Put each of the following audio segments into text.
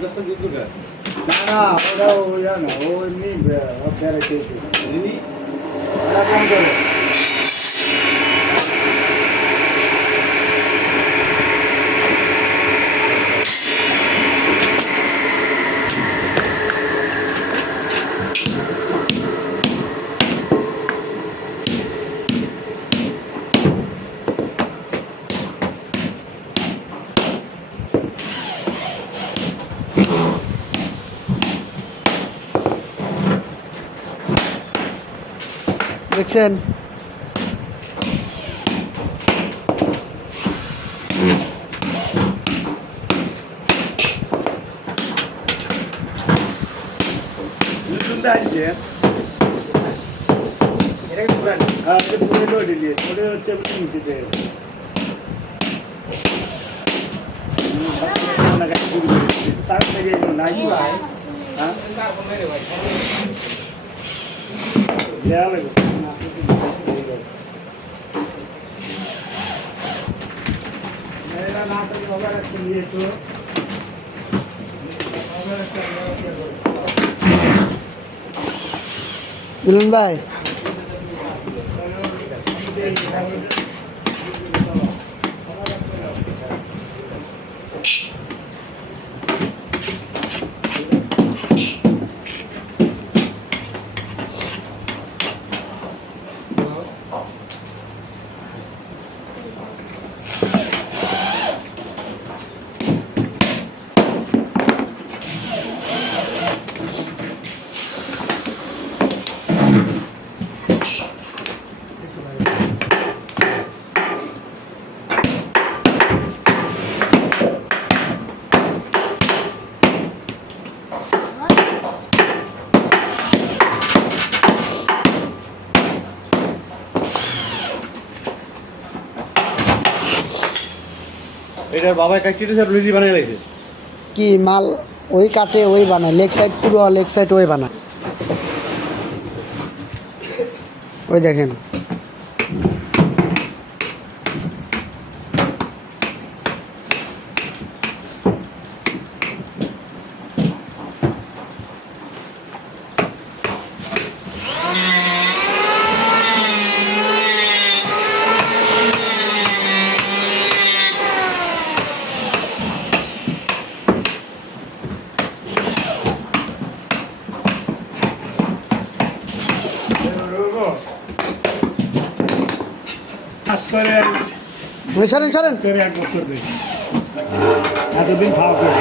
না না ওটা ওইয়া না ও এমনি বেড়ে খেয়েছে ওরা কম করে দেখছেন মিলন ভাই এটার বাবা কাটিতে সব রুজি বানিয়ে লাইছে কি মাল ওই কাটে ওই বানায় লেগ সাইড পুরো লেগ সাইড ওই বানায় ওই দেখেন সরেন সরেন এক বছর ধরে এতদিন খাওয়া করে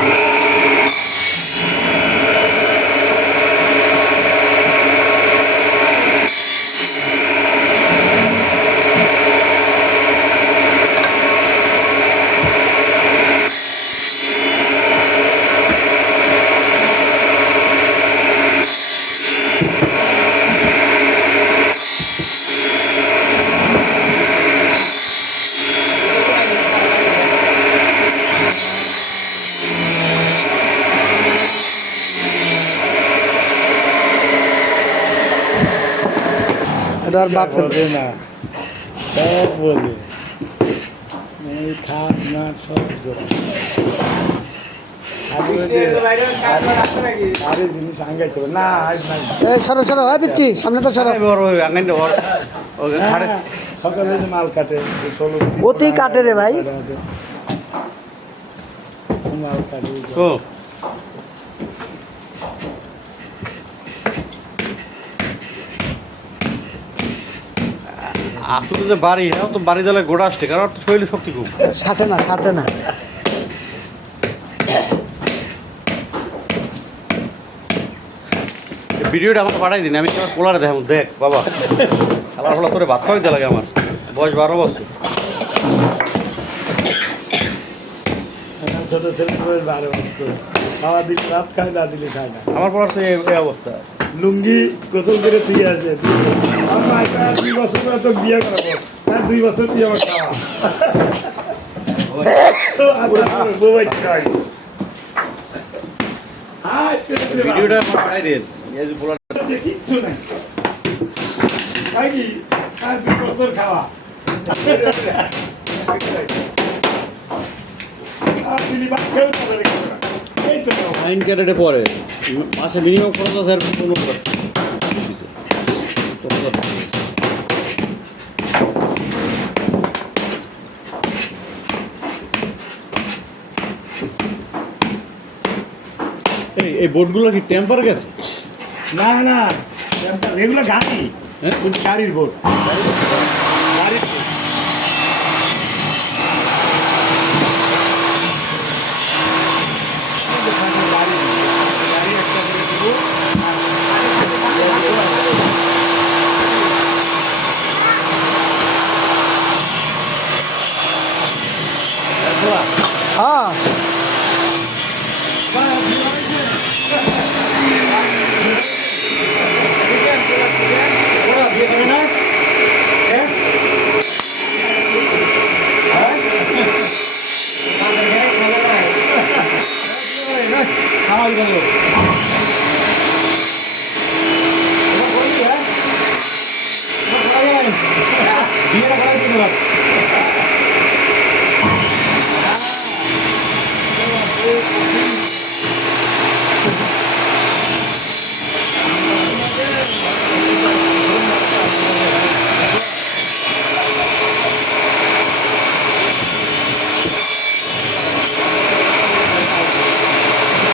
এটা আর বাপ বলে না সব বলে এই খাট নাট সব জোড়া আরে জিনিস আঙ্গাইতে হবে না আজ নাই এই সরো সরো হয় পিচ্ছি সামনে তো সরো সকালে যে মাল কাটে অতি কাটে রে ভাই মাল কাটে আপনাদের যে বাড়ি হ্যাঁ তো বাড়ি জ্বালায় গোড়া আসছে কারণ ওর তো শরীরে শক্তি খুব সাথে না সাথে না ভিডিওটা আমাকে পাঠাই দিন আমি তোমার পোলারে দেখাবো দেখ বাবা খেলার ফলা করে ভাত খাওয়াইতে লাগে আমার বয়স 12 বছর ছোট ছেলে 12 বছর খাওয়া দিলে রাত খায় না দিলে খায় না আমার পোলার তো এই অবস্থা লুঙ্গি গোসল করে দিয়ে আসে 2 বছর পরে তো বিয়ে করাবো হ্যাঁ 2 বছর দিয়ে আমার খাওয়া ভিডিওটা আমাকে পাঠাই দিন এই যে পোলার কিচ্ছু নাই কি আর 2 বছর খাওয়া আর তিনি বাদ খেয়েও তাদের এই তো 9 ক্যারেটে পরে মাসে মিনিমাম খরচ আছে আর 15,000 দিছে 15,000 টাকা দিছে। এই বোর্ডগুলো কি টেম্পার গেছে? না না এগুলো গাড়ি, হ্যাঁ গাড়ির বোর্ড, গাড়ির board। গাড়ি একটা করে দিব। হ্যাঁ ওরা বিয়ে করে না? হ্যাঁ? হ্যাঁ? আমাদের ঘরে খাবে না। খাওয়াই গেল। বিয়েটা করাই দিল।